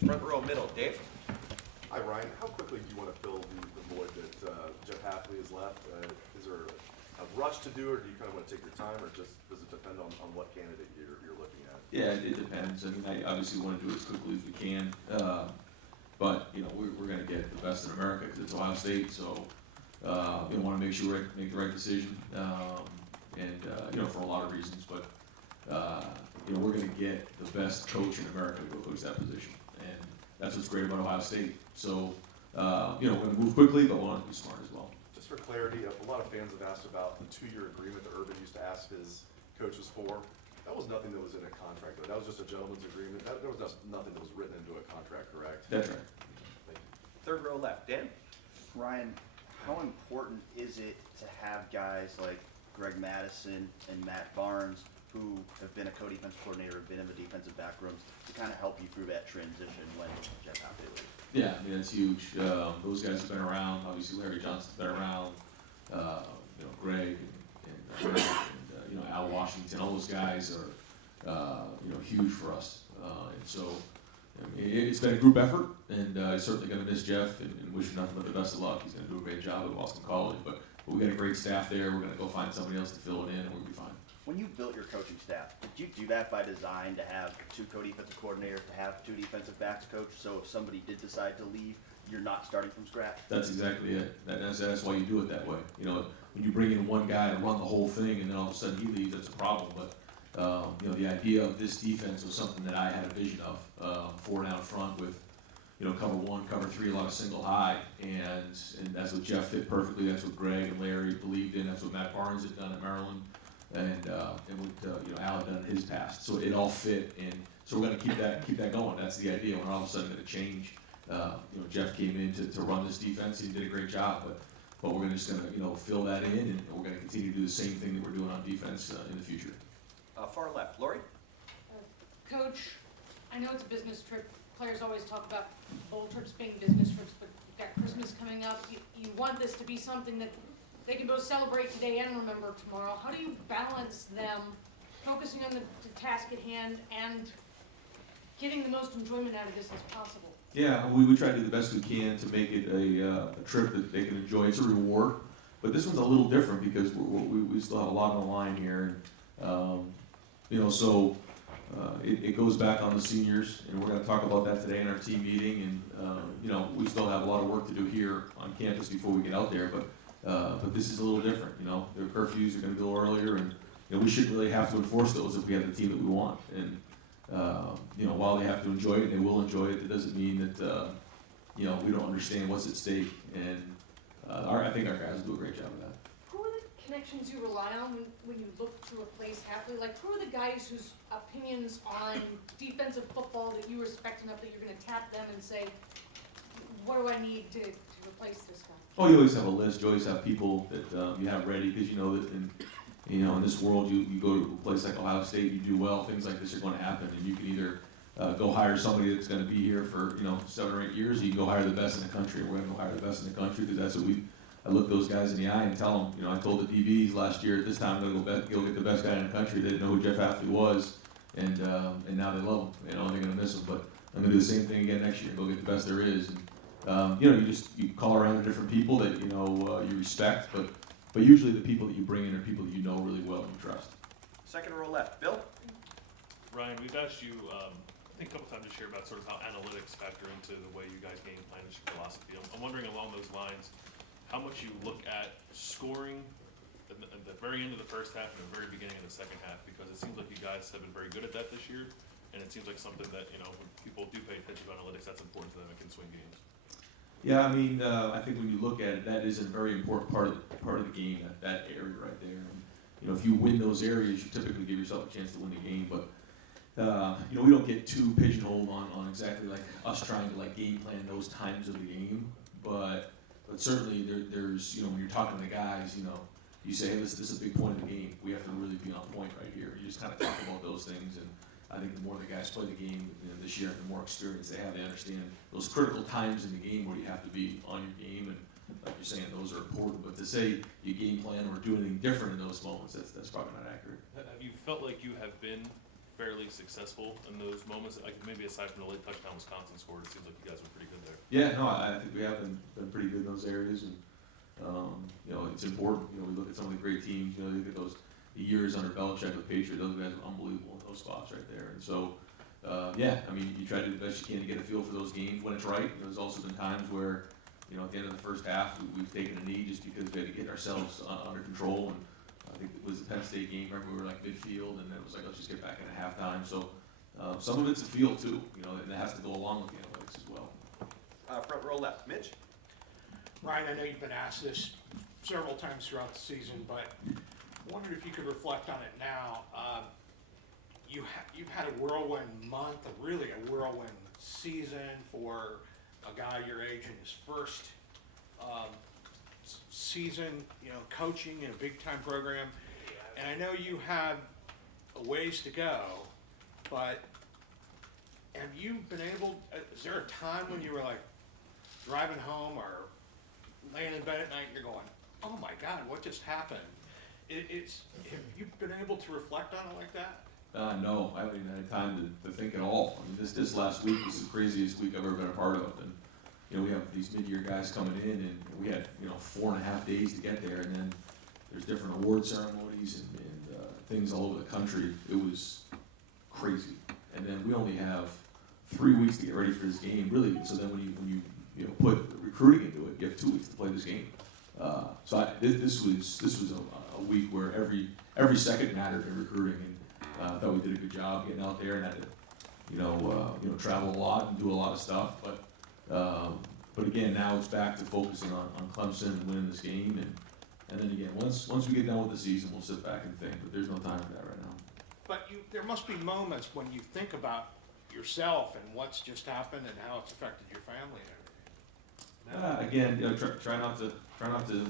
questions. Front row, middle. Dave? Hi, Ryan. How quickly do you want to fill the void that Jeff Hafley has left? Is there a rush to do it, or do you kind of want to take your time, or just does it depend on what candidate you're looking at? Yeah, it depends. I mean, I obviously want to do it as quickly as we can, but you know, we're going to get the best in America because it's Ohio State. So we want to make sure we make the right decision, and you know, for a lot of reasons. But you know, we're going to get the best coach in America to go coach that position, and that's what's great about Ohio State. So you know, we're going to move quickly, but we want to be smart as well. Just for clarity, a lot of fans have asked about the 2-year agreement that Urban used to ask his coaches for. That was nothing that was in a contract, though. That was just a gentleman's agreement. There was nothing that was written into a contract, correct? That's right. Thank you. Third row left. Dan? Ryan, how important is it to have guys like Greg Madison and Matt Barnes, who have been a co-defense coordinator, have been in the defensive back rooms, to kind of help you through that transition when Jeff Hafley leaves? Yeah, I mean, that's huge. Those guys have been around. Obviously, Larry Johnson's been around. You know, Greg and you know, Al Washington. All those guys are you know, huge for us. And so I mean, it's been a group effort, and certainly going to miss Jeff and wish him nothing but the best of luck. He's going to do a great job at Boston College, but we got a great staff there. We're going to go find somebody else to fill it in, and we'll be fine. When you built your coaching staff, did you do that by design, to have 2 co-defensive coordinators, to have 2 defensive backs coach, so if somebody did decide to leave, you're not starting from scratch? That's exactly it. That's why you do it that way. You know, when you bring in one guy to run the whole thing, and then all of a sudden he leaves, that's a problem. But you know, the idea of this defense was something that I had a vision of. 4 down front with, you know, cover 1, cover 3, a lot of single high, and that's what Jeff fit perfectly. That's what Greg and Larry believed in. That's what Matt Barnes had done at Maryland, and what you know, Al had done in his past. So it all fit, and so we're going to keep that going. That's the idea. We're not all of a sudden going to change. You know, Jeff came in to run this defense. He did a great job, but we're just going to, you know, fill that in, and we're going to continue to do the same thing that we're doing on defense in the future. Far left. Lori? Coach, I know it's a business trip. Players always talk about bowl trips being business trips, but you've got Christmas coming up. You want this to be something that they can both celebrate today and remember tomorrow. How do you balance them focusing on the task at hand and getting the most enjoyment out of this as possible? Yeah, we try to do the best we can to make it a trip that they can enjoy. It's a reward, but this one's a little different because we still have a lot on the line here. And, you know, so it goes back on the seniors, and we're going to talk about that today in our team meeting. And you know, we still have a lot of work to do here on campus before we get out there, but this is a little different. You know, their curfews are going to go earlier, and you know, we shouldn't really have to enforce those if we have the team that we want. And you know, while they have to enjoy it, they will enjoy it. It doesn't mean that you know, we don't understand what's at stake, and I think our guys do a great job of that. Who are the connections you rely on when you look to replace Hafley? Like, who are the guys whose opinions on defensive football that you respect enough that you're going to tap them and say, what do I need to replace this guy? Oh, you always have a list. You always have people that you have ready, because you know that in this world, you go to a place like Ohio State, you do well, things like this are going to happen, and you can either go hire somebody that's going to be here for 7 or 8 years, or you can go hire the best in the country. We're going to go hire the best in the country because that's what I look those guys in the eye and tell them. I told the DBs last year at this time, I'm going to go get the best guy in the country. They didn't know who Jeff Hafley was, and now they love him. They're going to miss him, but I'm going to do the same thing again next year. Go get the best there is. And, you call around to different people that you respect, but usually the people that you bring in are people that you know really well and you trust. Second row left. Bill? Ryan, we've asked you, I think a couple times this year about sort of how analytics factor into the way you guys game plan and your philosophy. I'm wondering along those lines, how much you look at scoring at the very end of the first half and the very beginning of the second half, because it seems like you guys have been very good at that this year, and it seems like something that, when people do pay attention to analytics, that's important to them and can swing games. Yeah, I mean, I think when you look at it, that is a very important part of the game, that area right there. And, if you win those areas, you typically give yourself a chance to win the game. But we don't get too pigeonholed on exactly like us trying to like game plan those times of the game. But certainly there's when you're talking to the guys, you say, hey, this is a big point of the game. We have to really be on point right here. You just kind of talk about those things, and I think the more the guys play the game this year, the more experience they have. They understand those critical times in the game where you have to be on your game, and like you're saying, those are important. But to say you game plan or do anything different in those moments, that's probably not accurate. Have you felt like you have been fairly successful in those moments? Like maybe aside from the late touchdown Wisconsin scored, it seems like you guys were pretty good there. Yeah, no, I think we have been pretty good in those areas, and you know, it's important. You know, we look at some of the great teams. You know, look at those years under Belichick with Patriots. Those guys were unbelievable in those spots right there. And so, yeah, I mean, you try to do the best you can to get a feel for those games when it's right. There's also been times where, you know, at the end of the first half, we've taken a knee just because we had to get ourselves under control. And I think it was the Penn State game. Remember, we were like midfield, and it was like, let's just get back in at halftime. So some of it's a feel too, you know, and it has to go along with the analytics as well. Front row left, Mitch. Ryan, I know you've been asked this several times throughout the season, but I wondered if you could reflect on it now. You've had a whirlwind month, really a whirlwind season for a guy your age in his first season, you know, coaching in a big-time program. And I know you have a ways to go, but have you been able, is there a time when you were like driving home or laying in bed at night and you're going, oh my God, what just happened? Have you been able to reflect on it like that? No, I haven't even had time to think at all. I mean, this last week was the craziest week I've ever been a part of. And, you know, we have these mid-year guys coming in, and we had, you know, 4.5 days to get there. And then there's different award ceremonies and things all over the country. It was crazy. And then we only have 3 weeks to get ready for this game, really. So then when you know, put recruiting into it, you have 2 weeks to play this game. This was a week where every second mattered in recruiting, and I thought we did a good job getting out there and had to, you know, travel a lot and do a lot of stuff. But again, now it's back to focusing on Clemson and winning this game, and then again, once we get done with the season, we'll sit back and think. But there's no time for that right now. But there must be moments when you think about yourself and what's just happened and how it's affected your family and everything. Again, you know, try not to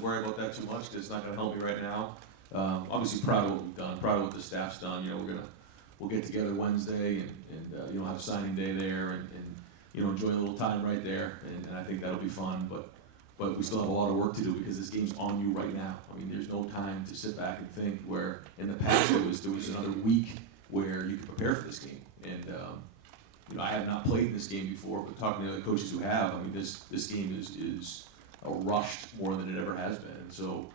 worry about that too much because it's not going to help me right now. Obviously, proud of what we've done, proud of what the staff's done. You know, we'll get together Wednesday and you know, have a signing day there and you know, enjoy a little time right there, and I think that'll be fun. But we still have a lot of work to do because this game's on you right now. I mean, there's no time to sit back and think. Where in the past there was another week where you could prepare for this game. And you know, I have not played this game before, but talking to other coaches who have, I mean, this game is rushed more than it ever has been. And so,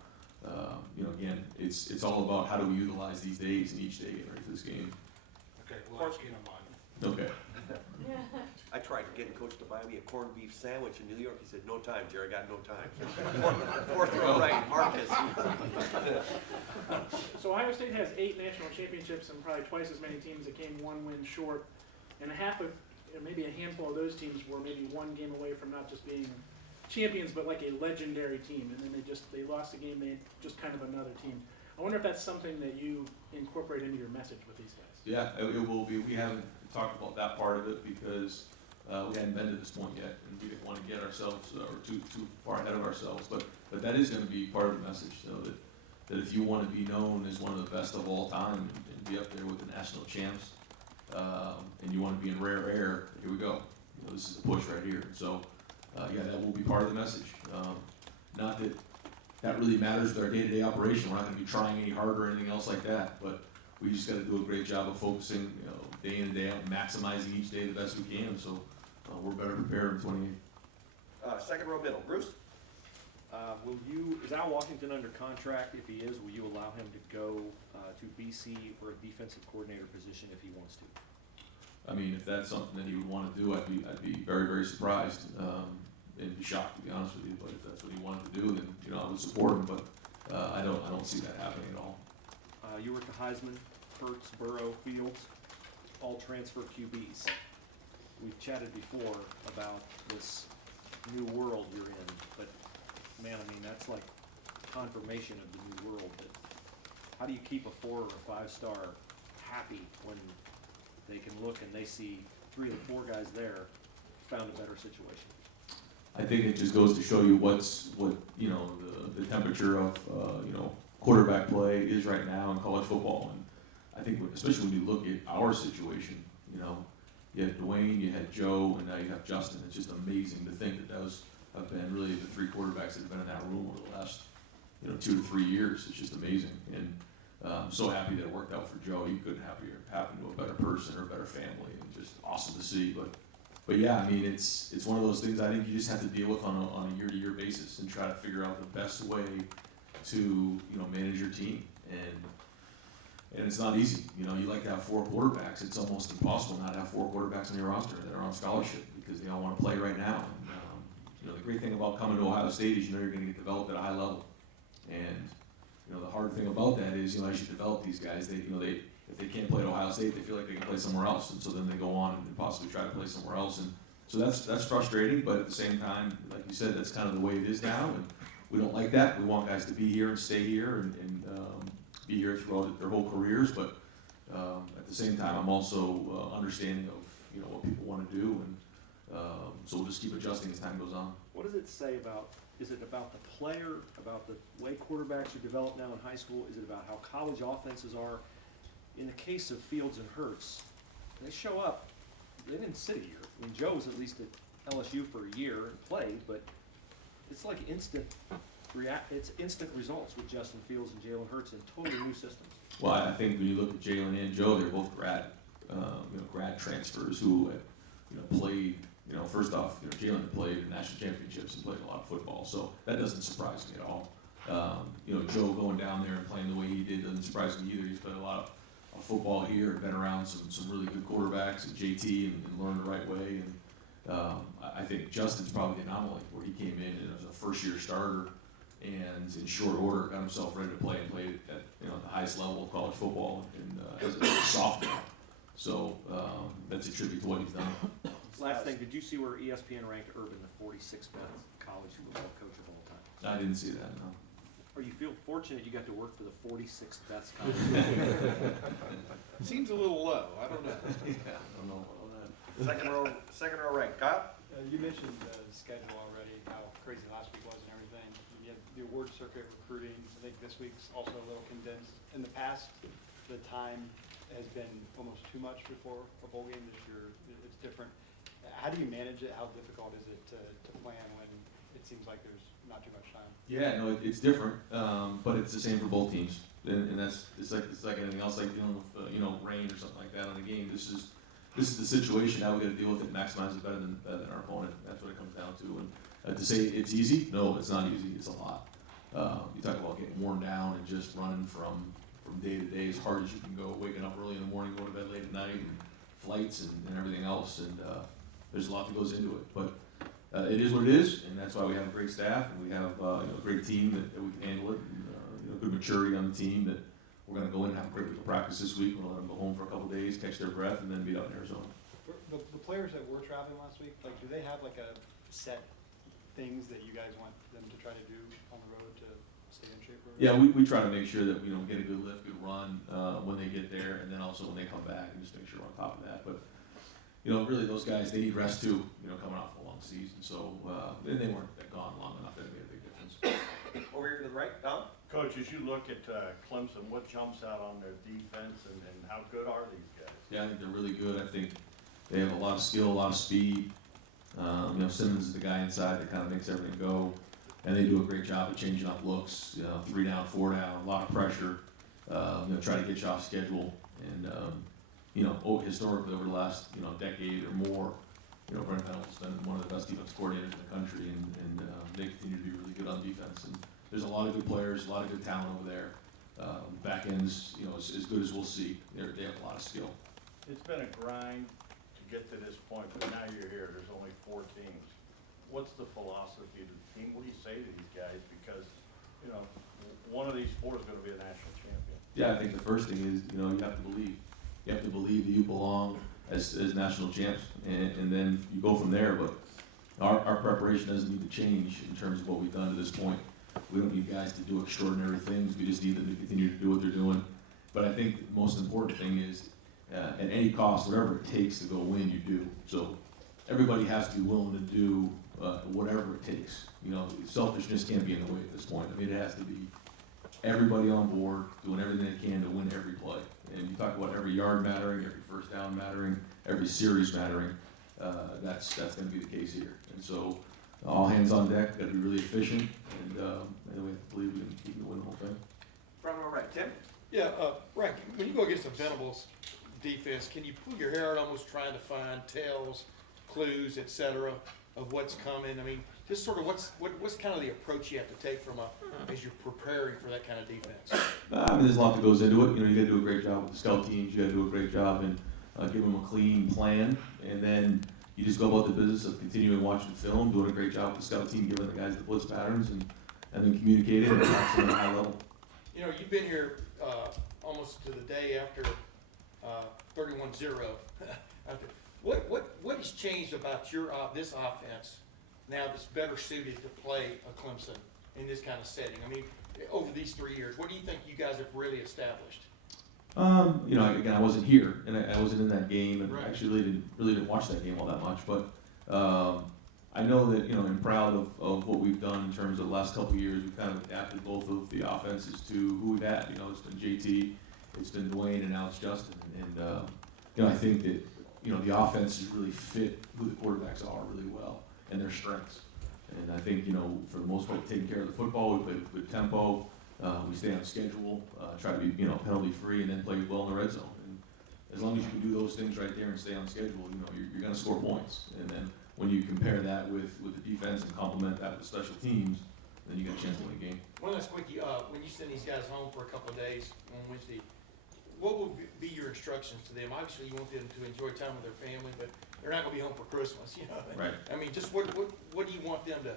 you know, again, it's all about how do we utilize these days and each day getting ready for this game. Okay, well, let's get them on. Okay. I tried getting Coach to buy me a corned beef sandwich in New York. He said, no time, Jerry, got no time. Fourth row right, Marcus. So Ohio State has 8 national championships and probably twice as many teams that came 1 win short. And maybe a handful of those teams were maybe 1 game away from not just being champions, but like a legendary team. And then they lost a game, they just kind of another team. I wonder if that's something that you incorporate into your message with these guys. Yeah, it will be. We haven't talked about that part of it because we hadn't been to this point yet, and we didn't want to get ourselves or too far ahead of ourselves. But that is going to be part of the message, you know, that if you want to be known as one of the best of all time and be up there with the national champs, and you want to be in rare air, here we go. You know, this is the push right here. So yeah, that will be part of the message. Not that really matters with our day-to-day operation. We're not going to be trying any harder or anything else like that, but we just got to do a great job of focusing, you know, day in and day out, and maximizing each day the best we can. So we're better prepared in 28. Second row middle, Bruce. Is Al Washington under contract? If he is, will you allow him to go to BC for a defensive coordinator position if he wants to? I mean, if that's something that he would want to do, I'd be very, very surprised and be shocked, to be honest with you. But if that's what he wanted to do, then you know I would support him. But I don't see that happening at all. You were at the Heisman, Hurts, Burrow, Fields, all transfer QBs. We've chatted before about this new world you're in, but man, I mean, that's like confirmation of the new world. That how do you keep a 4 or a 5-star happy when they can look and they see 3 of the 4 guys there found a better situation? I think it just goes to show you what you know the temperature of you know quarterback play is right now in college football, and I think especially when you look at our situation, you know, you had Dwayne, you had Joe, and now you have Justin. It's just amazing to think that those have been really the 3 quarterbacks that have been in that room over the last 2 to 3 years. It's just amazing, and So happy that it worked out for Joe. You couldn't happen to a better person or a better family, and just awesome to see. But yeah, I mean, it's one of those things I think you just have to deal with on a year-to-year basis and try to figure out the best way to manage your team. And it's not easy. You like to have 4 quarterbacks. It's almost impossible not to have 4 quarterbacks on your roster that are on scholarship because they all want to play right now. And the great thing about coming to Ohio State is you're going to get developed at a high level. And the hard thing about that is as you develop these guys, they if they can't play at Ohio State, they feel like they can play somewhere else, and so then they go on and possibly try to play somewhere else. And so that's frustrating. But at the same time, like you said, that's kind of the way it is now, and we don't like that. We want guys to be here and stay here and be here throughout their whole careers. But at the same time, I'm also understanding of what people want to do, and so we'll just keep adjusting as time goes on. What does it say about, is it about the player, about the way quarterbacks are developed now in high school? Is it about how college offenses are? In the case of Fields and Hurts, they show up, they didn't sit a year. I mean, Joe was at least at LSU for a year and played, but it's like instant results with Justin Fields and Jalen Hurts in totally new systems. Well, I think when you look at Jalen and Joe, they're both grad transfers who played. First off, Jalen played in national championships and played a lot of football, so that doesn't surprise me at all. Joe going down there and playing the way he did doesn't surprise me either. He's played a lot of football here and been around some really good quarterbacks at JT and learned the right way. And I think Justin's probably the anomaly where he came in and was a first-year starter and in short order got himself ready to play and played at the highest level of college football and as a sophomore. So that's a tribute to what he's done. Last thing, did you see where ESPN ranked Urban the 46th best college football coach of all time? I didn't see that, no. Or you feel fortunate you got to work for the 46th best college? Seems a little low, I don't know. Yeah, I don't know about that. Second row rank. Kyle? You mentioned the schedule already, how crazy last week was and everything. You had the award circuit recruiting. I think this week's also a little condensed. In the past, the time has been almost too much before a bowl game. This year, it's different. How do you manage it? How difficult is it to plan when it seems like there's not too much time? Yeah, no, it's different, but it's the same for both teams, and it's like anything else, like dealing with rain or something like that on a game. This is the situation. Now we got to deal with it, maximize it better than our opponent. That's what it comes down to. And to say it's easy, no, it's not easy. It's a lot. You talk about getting worn down and just running from day to day as hard as you can go, waking up early in the morning, going to bed late at night, and flights and everything else. And there's a lot that goes into it, but. It is what it is, and that's why we have a great staff, and we have a great team that we can handle it, and good maturity on the team that we're going to go in and have a great week of practice this week. We'll let them go home for a couple of days, catch their breath, and then be out in Arizona. The players that were traveling last week, do they have a set things that you guys want them to try to do on the road to stay in shape? Yeah, we try to make sure that we get a good lift, good run when they get there, and then also when they come back, and just make sure we're on top of that. But really those guys, they need rest too, coming off a long season. So, and they weren't gone long enough that it made a big difference. Over here to the right, Tom? Coach, as you look at Clemson, what jumps out on their defense and how good are these guys? Yeah, I think they're really good. I think they have a lot of skill, a lot of speed. Simmons is the guy inside that kind of makes everything go. And they do a great job of changing up looks, 3 down, 4 down, a lot of pressure, try to get you off schedule. And, historically over the last, decade or more, Brent Venables has been one of the best defense coordinators in the country, and they continue to be really good on defense. And there's a lot of good players, a lot of good talent over there. Back end's, as good as we'll see. They have a lot of skill. It's been a grind to get to this point, but now you're here. There's only 4 teams. What's the philosophy of the team? What do you say to these guys? Because, one of these 4 is going to be a national champion. Yeah, I think the first thing is, you have to believe. You have to believe that you belong as national champs, and then you go from there. But our preparation doesn't need to change in terms of what we've done to this point. We don't need guys to do extraordinary things. We just need them to continue to do what they're doing. But I think the most important thing is, at any cost, whatever it takes to go win, you do. So everybody has to be willing to do whatever it takes. Selfishness can't be in the way at this point. I mean, it has to be everybody on board doing everything they can to win every play. And you talk about every yard mattering, every first down mattering, every series mattering. That's going to be the case here. And so all hands on deck, got to be really efficient, and we have to believe we can win the whole thing. Front row right, Tim? Yeah, Ryan, when you go against a Venables defense, can you pull your hair out almost trying to find tells, clues, et cetera, of what's coming? I mean, just sort of what's kind of the approach you have to take as you're preparing for that kind of defense? I mean, there's a lot that goes into it. You know, you got to do a great job with the scout teams. You got to do a great job in giving them a clean plan, and then you just go about the business of continuing watching film, doing a great job with the scout team, giving the guys the blitz patterns, and then communicating and practicing at a high level. You know, you've been here almost to the day after 31-0. What has changed about your this offense now that's better suited to play a Clemson in this kind of setting? I mean, over these 3 years, what do you think you guys have really established? You know, again, I wasn't here, and I wasn't in that game, and Right. I actually really didn't watch that game all that much. But I know that, you know, I'm proud of what we've done in terms of the last couple of years. We've kind of adapted both of the offenses to who we've had. You know, it's been JT, it's been Dwayne, and now it's Justin. And you know, I think that, you know, the offenses really fit who the quarterbacks are really well and their strengths. And I think, you know, for the most part, taking care of the football, we play with good tempo. We stay on schedule, try to be, you know, penalty free, and then play well in the red zone. And as long as you can do those things right there and stay on schedule, you know, you're going to score points. And then when you compare that with the defense and complement that with the special teams, then you got a chance to win a game. One last quickie, when you send these guys home for a couple of days on Wednesday, what would be your instructions to them? Obviously, you want them to enjoy time with their family, but they're not going to be home for Christmas, you know? Right. I mean, just what do you want them to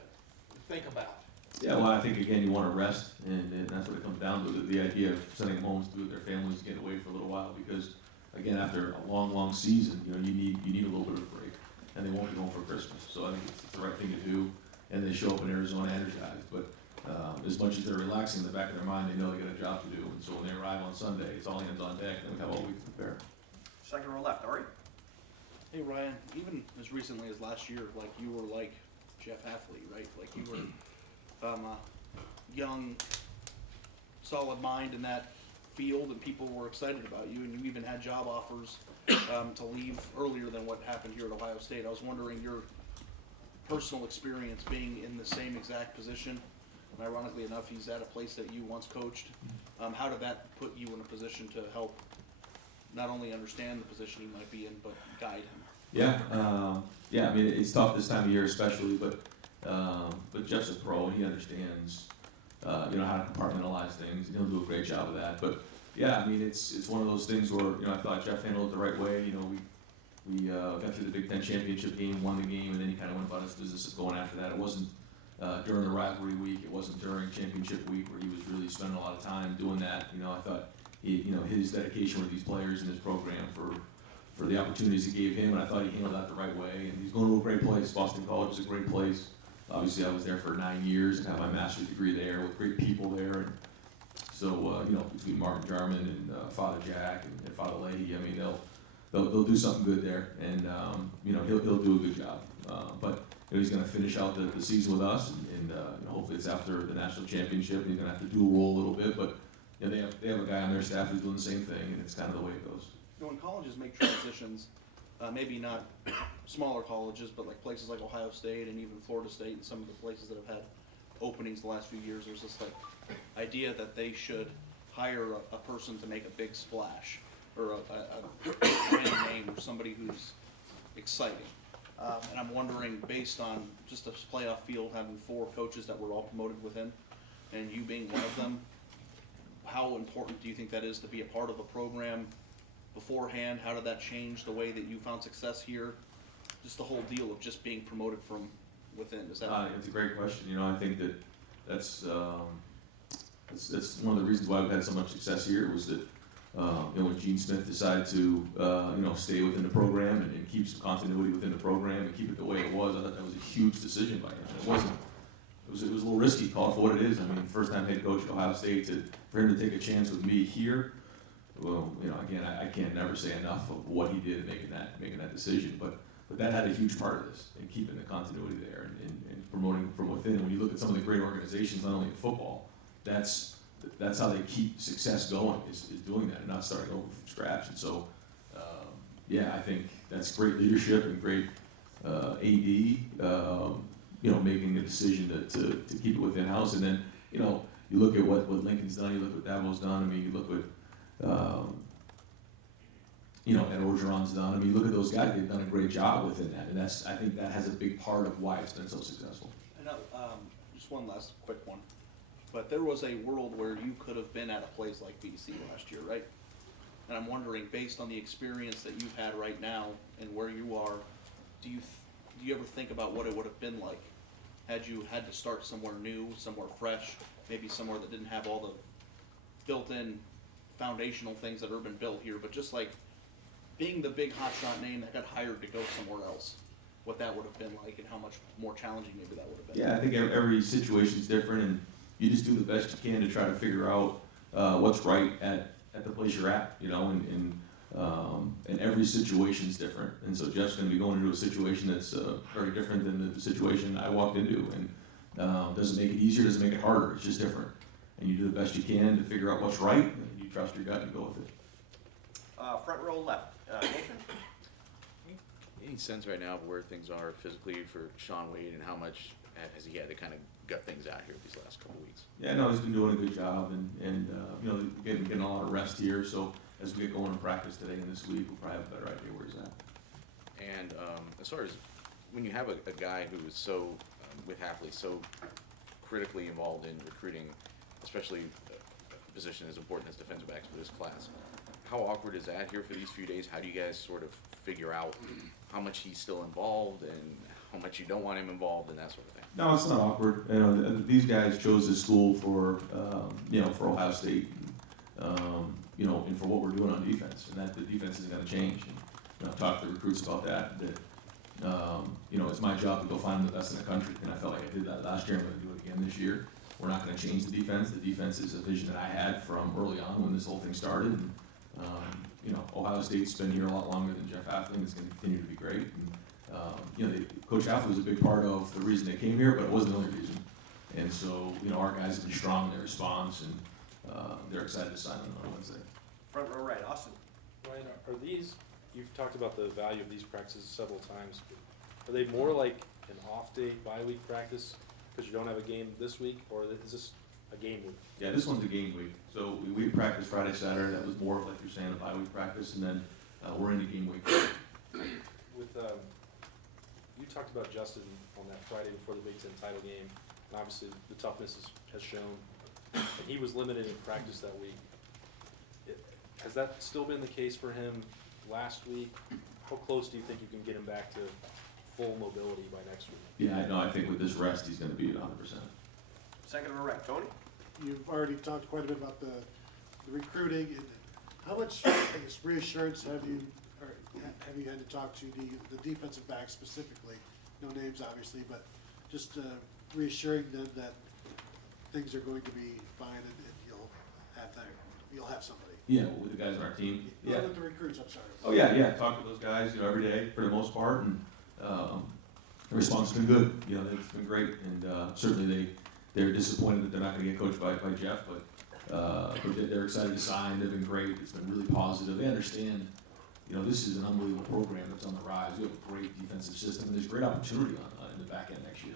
think about? Yeah, well, I think, again, you want to rest, and that's what it comes down to, the idea of sending them home to be with their families, get away for a little while, because, again, after a long, long season, you know, you need a little bit of a break, and they won't be home for Christmas. So I think it's the right thing to do, and they show up in Arizona energized. But as much as they're relaxing in the back of their mind, they know they got a job to do, and so when they arrive on Sunday, it's all hands on deck, and we have all week to prepare. Second row left, Ari? Hey Ryan, even as recently as last year, like you were like Jeff Hafley, right? Like you were a young, solid mind in that field, and people were excited about you, and you even had job offers to leave earlier than what happened here at Ohio State. I was wondering your personal experience being in the same exact position, and ironically enough, he's at a place that you once coached. How did that put you in a position to help not only understand the position he might be in, but guide him? Yeah, I mean, it's tough this time of year especially, but Jeff's a pro, and he understands, you know, how to compartmentalize things, and he'll do a great job of that. But yeah, I mean, it's one of those things where, you know, I thought Jeff handled it the right way. You know, we got through the Big Ten championship game, won the game, and then he kind of went about his business of going after that. It wasn't during the rivalry week, it wasn't during championship week where he was really spending a lot of time doing that. You know, I thought you know, his dedication with these players in his program for the opportunities he gave him, and I thought he handled that the right way. And he's going to a great place. Boston College is a great place. Obviously, I was there for 9 years and got my master's degree there with great people there. And so, you know, between Martin Jarman and Father Jack and Father Leahy, I mean, they'll do something good there, and you know, he'll do a good job. But you know, he's going to finish out the season with us, and you know, hopefully it's after the national championship. And he's going to have to dual role a little bit, but you know, they have a guy on their staff who's doing the same thing, and it's kind of the way it goes. You know, when colleges make transitions, maybe not smaller colleges, but like places like Ohio State and even Florida State and some of the places that have had openings the last few years, there's this like idea that they should hire a person to make a big splash, or a brand name, or somebody who's exciting. And I'm wondering, based on just a playoff field having 4 coaches that were all promoted within, and you being one of them, how important do you think that is to be a part of a program beforehand? How did that change the way that you found success here? Just the whole deal of just being promoted from within. Is that? It's a great question. You know, I think that's one of the reasons why we've had so much success here was that you know, when Gene Smith decided to you know, stay within the program and keep some continuity within the program and keep it the way it was, I thought that was a huge decision by him. It wasn't. It was a little risky, call it for what it is. I mean, first time head coach at Ohio State, for him to take a chance with me here, well, you know, again, I can't never say enough of what he did making that decision. But that had a huge part of this, in keeping the continuity there and promoting from within. And when you look at some of the great organizations, not only in football, that's how they keep success going, is doing that and not starting over from scratch. And so, yeah, I think that's great leadership and great AD. You know, making a decision to keep it within house, and then, you know, you look at what Lincoln's done, you look at what Dabo's done. I mean, you look what Ed Orgeron's done. I mean, look at those guys; they've done a great job within that, and I think that has a big part of why it's been so successful. And just one last quick one. But there was a world where you could have been at a place like BC last year, right? And I'm wondering, based on the experience that you've had right now and where you are, do you ever think about what it would have been like had you had to start somewhere new, somewhere fresh, maybe somewhere that didn't have all the built-in foundational things that have been built here, but just like being the big hotshot name that got hired to go somewhere else, what that would have been like and how much more challenging maybe that would have been. Yeah, I think every situation's different, and you just do the best you can to try to figure out what's right at the place you're at, and every situation's different. And so Jeff's going to be going into a situation that's very different than the situation I walked into, and doesn't make it easier, doesn't make it harder. It's just different, and you do the best you can to figure out what's right, and you trust your gut and go with it. Front row left, Nathan? Any sense right now of where things are physically for Sean Wade, and how much has he had to kind of gut things out here these last couple of weeks? Yeah, no, he's been doing a good job, and getting a lot of rest here. So as we get going in practice today and this week, we'll probably have a better idea where he's at. And as far as when you have a guy who is so, with Hafley, so critically involved in recruiting, especially a position as important as defensive backs for this class, how awkward is that here for these few days? How do you guys sort of figure out how much he's still involved and how much you don't want him involved and that sort of thing? No, it's not awkward. These guys chose this school for for Ohio State, and for what we're doing on defense, and that the defense isn't going to change. And I've talked to recruits about that. It's my job to go find the best in the country, and I felt like I did that last year. I'm going to do it again this year. We're not going to change the defense. The defense is a vision that I had from early on when this whole thing started. And, Ohio State's been here a lot longer than Jeff Hafley, and it's going to continue to be great. And, Coach Hafley was a big part of the reason they came here, but it wasn't the only reason. And so, our guys have been strong in their response, and they're excited to sign on Wednesday. Front row right, Austin? Ryan, are these, you've talked about the value of these practices several times, but are they more like an off-day bye-week practice because you don't have a game this week, or is this a game week? Yeah, this one's a game week. So we practiced Friday, Saturday. That was more of, like you're saying, a bye-week practice, and then we're into game week. With, you talked about Justin on that Friday before the Big Ten title game, and obviously the toughness has shown, and he was limited in practice that week. Has that still been the case for him last week? How close do you think you can get him back to full mobility by next week? Yeah, no, I think with this rest, he's going to be at 100%. Second row right, Tony? You've already talked quite a bit about the recruiting, and how much, I guess, reassurance have you had to talk to the defensive backs specifically? No names, obviously, but just reassuring them that things are going to be fine and you'll have somebody. Yeah, with the guys on our team. Yeah. With the recruits, I'm sorry. Oh yeah. Talk to those guys, every day for the most part, and the response has been good. It's been great, and certainly they're disappointed that they're not going to get coached by Jeff, but they're excited to sign. They've been great. It's been really positive. They understand, this is an unbelievable program that's on the rise. We have a great defensive system, and there's great opportunity in the back end next year.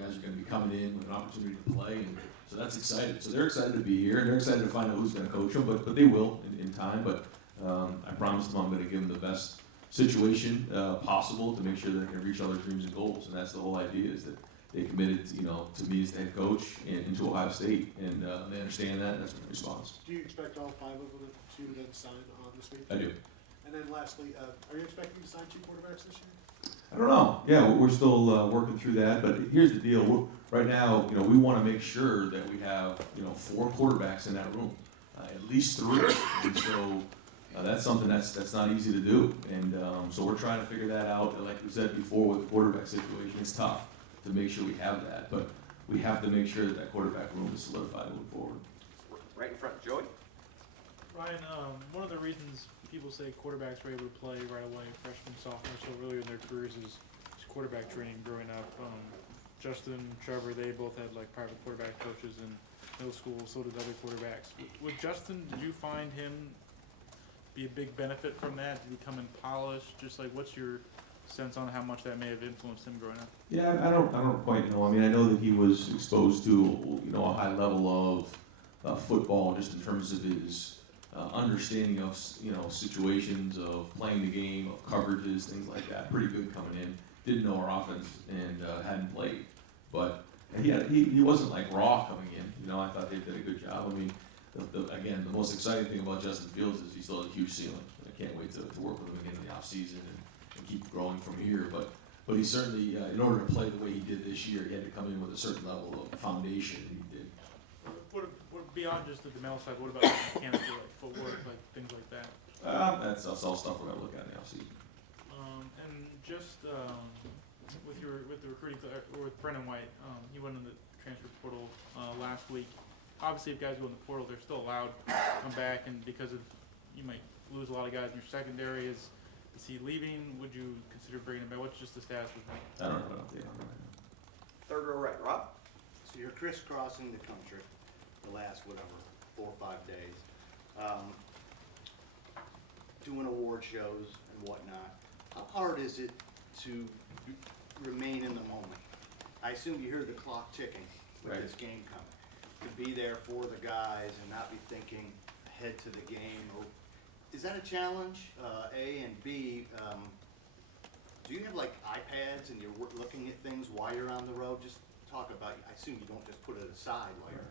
Guys are going to be coming in with an opportunity to play, and so that's exciting. So they're excited to be here, and they're excited to find out who's going to coach them, but they will in time. But I promised them I'm going to give them the best situation possible to make sure that they can reach all their dreams and goals, and that's the whole idea, is that they committed, to me as the head coach and to Ohio State, and they understand that, and that's my response. Do you expect all 5 of them to then sign on this week? I do. And then lastly, are you expecting to sign 2 quarterbacks this year? I don't know. Yeah, we're still working through that, but here's the deal. Right now, we want to make sure that we have, 4 quarterbacks in that room, at least 3. And so that's something that's not easy to do. And so we're trying to figure that out. Like we said before, with the quarterback situation, it's tough to make sure we have that, but we have to make sure that quarterback room is solidified moving forward. Right in front, Joey? Ryan, one of the reasons people say quarterbacks were able to play right away, freshman, sophomore, so earlier in their careers is quarterback training growing up. Justin, Trevor, they both had like private quarterback coaches in middle school, so did other quarterbacks. With Justin, did you find him be a big benefit from that? Did he come in polished? Just like, what's your sense on how much that may have influenced him growing up? Yeah, I don't quite know. I mean, I know that he was exposed to, a high level of football, just in terms of his understanding of, situations of playing the game, of coverages, things like that. Pretty good coming in. Didn't know our offense and hadn't played, but he wasn't like raw coming in. I thought they did a good job. I mean, again, the most exciting thing about Justin Fields is he still has a huge ceiling. I can't wait to work with him again in the offseason and keep growing from here. But he certainly, in order to play the way he did this year, he had to come in with a certain level of foundation, and he did. What beyond just the developmental side, what about mechanical, like footwork, like things like that? That's all stuff we're gonna look at in the offseason. And just with the recruiting or with Brennan White, he went in the transfer portal last week. Obviously, if guys go in the portal, they're still allowed to come back, and because of you might lose a lot of guys in your secondary. Is he leaving? Would you consider bringing him back? What's just the status with him? I don't know what update on right now. Third row right, Rob? So you're crisscrossing the country the last, 4 or 5 days, doing award shows and whatnot. How hard is it to remain in the moment? I assume you hear the clock ticking with Right. this game coming. To be there for the guys and not be thinking ahead to the game. Or is that a challenge, A, and B, do you have like iPads and you're looking at things while you're on the road? Just talk about, I assume you don't just put it aside while you're,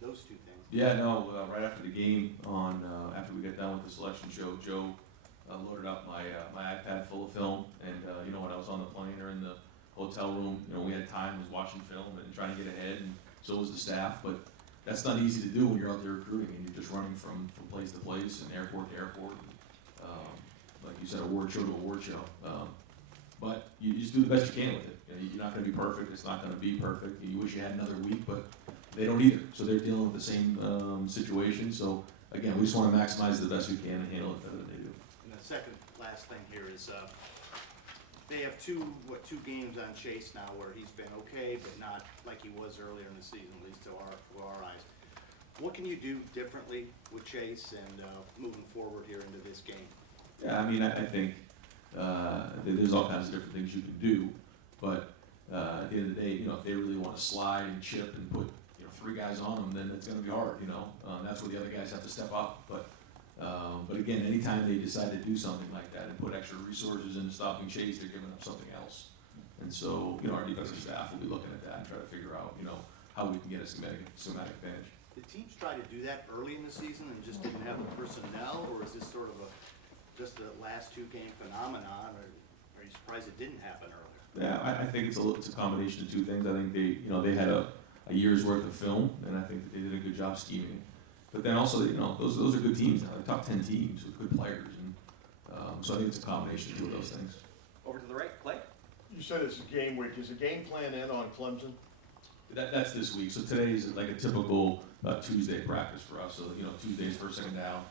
those two things. Yeah, no, right after the game after we got done with the selection show, Joe loaded up my iPad full of film, and when I was on the plane or in the hotel room, we had time, was watching film and trying to get ahead, and so was the staff, but that's not easy to do when you're out there recruiting and you're just running from place to place and airport to airport, like you said, award show to award show. But you just do the best you can with it. You're not going to be perfect. It's not going to be perfect. You wish you had another week, but they don't either. So they're dealing with the same situation. So again, we just want to maximize the best we can and handle it better than they do. And the second last thing here is, they have two games on Chase now where he's been okay, but not like he was earlier in the season, at least to our eyes. What can you do differently with Chase and moving forward here into this game? Yeah, I mean, I think there's all kinds of different things you can do, but at the end of the day, if they really want to slide and chip and put 3 guys on them, then it's going to be hard. That's where the other guys have to step up. But again, anytime they decide to do something like that and put extra resources into stopping Chase, they're giving up something else. And so, our defensive staff will be looking at that and try to figure out, how we can get a schematic advantage. Did teams try to do that early in the season and just didn't have the personnel, or is this sort of just a last 2-game phenomenon, or are you surprised it didn't happen earlier? Yeah, I think it's a combination of 2 things. I think they had a year's worth of film, and I think that they did a good job scheming. But then also, those are good teams now. They're top 10 teams with good players, and so I think it's a combination of 2 of those things. Over to the right, Clay? You said it's game week. Is the game plan in on Clemson? That's this week. So today's like a typical Tuesday practice for us. So Tuesday's first, second down,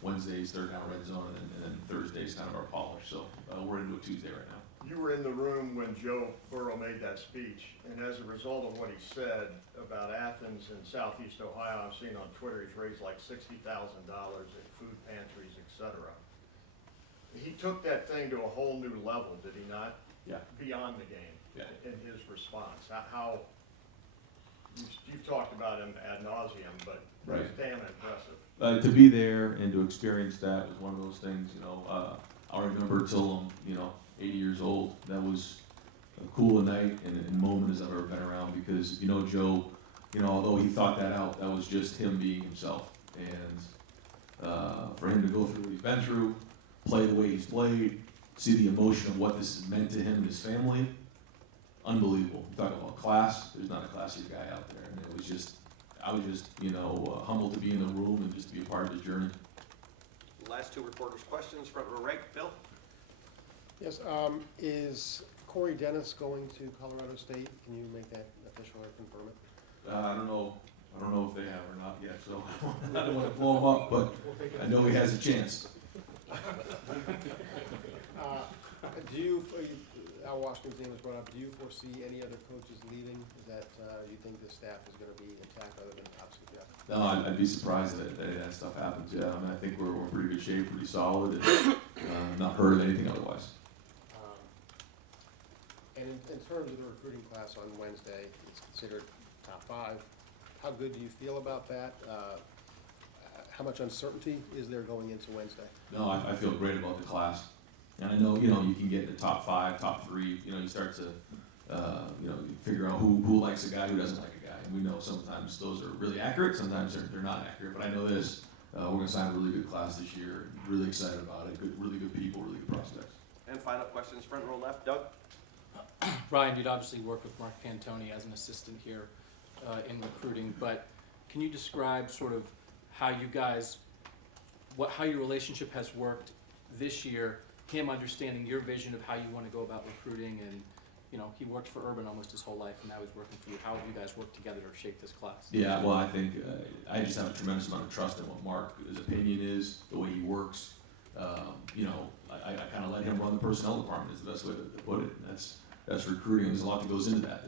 Wednesday's third down red zone, and then Thursday's kind of our polish. So we're into a Tuesday right now. You were in the room when Joe Burrow made that speech, and as a result of what he said about Athens and Southeast Ohio, I've seen on Twitter he's raised like $60,000 at food pantries, etc. He took that thing to a whole new level, did he not? Yeah. Beyond the game. Yeah. In his response. How you've talked about him ad nauseum, but Right. it's damn impressive. To be there and to experience that was one of those things. I'll remember till I'm 80 years old. That was a cool night and moment as I've ever been around, because Joe, although he thought that out, that was just him being himself. And for him to go through what he's been through, play the way he's played, see the emotion of what this has meant to him and his family, unbelievable. You talk about class, there's not a classier guy out there. And I was just humbled to be in the room and just to be a part of his journey. Last 2 reporters' questions, front row right, Bill? Yes, is Corey Dennis going to Colorado State? Can you make that official or confirm it? I don't know if they have or not yet, so I don't want to blow him up, but I know he has a chance. Al Washington's name was brought up. Do you foresee any other coaches leaving? Is that you think the staff is going to be intact other than obviously Jeff? No, I'd be surprised that that stuff happens. Yeah, I mean, I think we're in pretty good shape, pretty solid, and not heard of anything otherwise. And in terms of the recruiting class on Wednesday, it's considered top 5. How good do you feel about that? how much uncertainty is there going into Wednesday? No, I feel great about the class. And I know, you can get in the top 5, top 3, you start to, you figure out who likes a guy, who doesn't like a guy. And we know sometimes those are really accurate, sometimes they're not accurate. But I know this, we're gonna sign a really good class this year, really excited about it, really good people, really good prospects. And final questions, front row left, Doug? Ryan, you'd obviously worked with Mark Pantoni as an assistant here in recruiting, but can you describe sort of how you guys, how your relationship has worked this year, him understanding your vision of how you want to go about recruiting, and he worked for Urban almost his whole life, and now he's working for you. How have you guys worked together to shape this class? Yeah, well, I think I just have a tremendous amount of trust in what Mark's opinion is, the way he works. I kind of let him run the personnel department is the best way to put it. And that's recruiting. There's a lot that goes into that.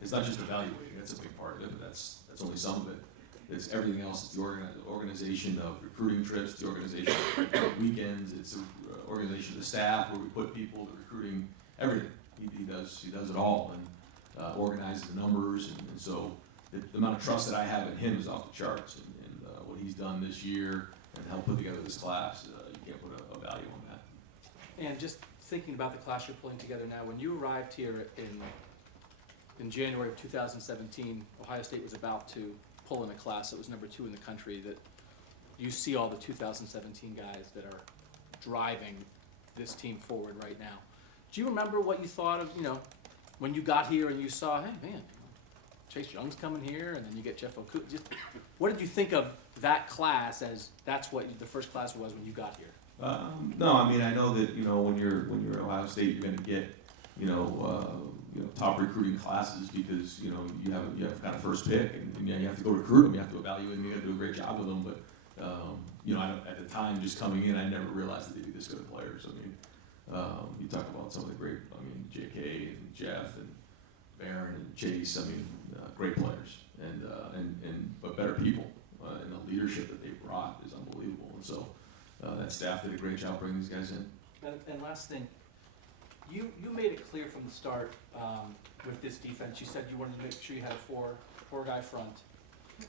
It's not just evaluating. That's a big part of it, but that's only some of it. It's everything else. It's the organization of recruiting trips, the organization of weekends. It's the organization of the staff, where we put people, the recruiting, everything. He does it all, and organizes the numbers, and so the amount of trust that I have in him is off the charts. And what he's done this year and helped put together this class, you can't put a value on that. And just thinking about the class you're pulling together now, when you arrived here in January of 2017, Ohio State was about to pull in a class that was number 2 in the country. That you see all the 2017 guys that are driving this team forward right now. Do you remember what you thought of, when you got here and you saw, hey man, Chase Young's coming here, and then you get Jeff Okuda? Just what did you think of that class as that's what the first class was when you got here? No, I mean, I know that when you're at Ohio State, you're going to get top recruiting classes because you have kind of first pick, and you have to go recruit them, you have to evaluate them, you got to do a great job with them. But at the time, just coming in, I never realized that they'd be this good of players. I mean, you talk about some of the great, J.K. and Jeff and Barron and Chase. I mean, great players but better people, and the leadership that they brought is unbelievable. And so that staff did a great job bringing these guys in. And last thing, you made it clear from the start with this defense. You said you wanted to make sure you had a four guy front,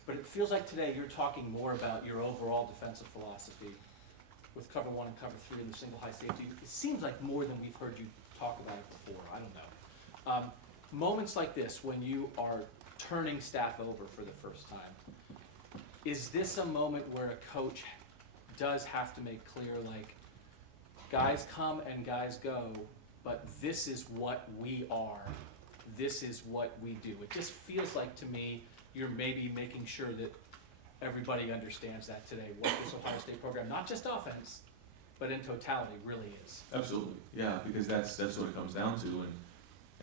but it feels like today you're talking more about your overall defensive philosophy with cover 1 and cover 3 and the single high safety. It seems like more than we've heard you talk about it before. I don't know. Moments like this, when you are turning staff over for the first time, is this a moment where a coach does have to make clear, like, guys come and guys go, but this is what we are, this is what we do? It just feels like to me you're maybe making sure that everybody understands that today, what this Ohio State program, not just offense, but in totality, really is. Absolutely, yeah, because that's what it comes down to. And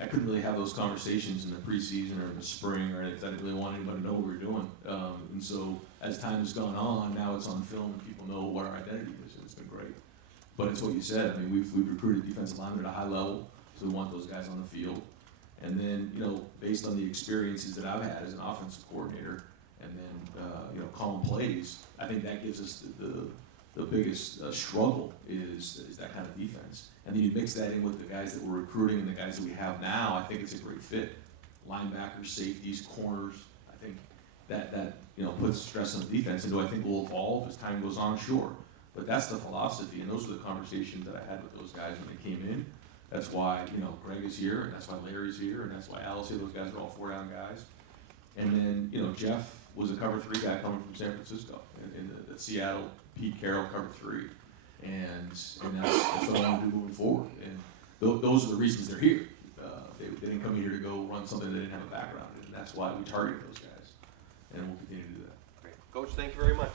I couldn't really have those conversations in the preseason or in the spring or anything, because I didn't really want anybody to know what we were doing. And so as time has gone on, now it's on film and people know what our identity is, and it's been great. But it's what you said. I mean, we've recruited defensive linemen at a high level, so we want those guys on the field. And then, based on the experiences that I've had as an offensive coordinator, and then calling plays, I think that gives us the biggest struggle is that kind of defense. And then you mix that in with the guys that we're recruiting and the guys that we have now. I think it's a great fit. Linebackers, safeties, corners. I think that puts stress on the defense. And do I think we'll evolve as time goes on? Sure. But that's the philosophy, and those are the conversations that I had with those guys when they came in. That's why Greg is here, and that's why Larry's here, and that's why Alice here. Those guys are all 4-down guys. And then Jeff was a cover 3 guy coming from San Francisco in the Seattle Pete Carroll cover 3, and that's what I want to do moving forward. And those are the reasons they're here. They didn't come here to go run something they didn't have a background in, and that's why we targeted those guys, and we'll continue to do that. Great, Coach. Thank you very much.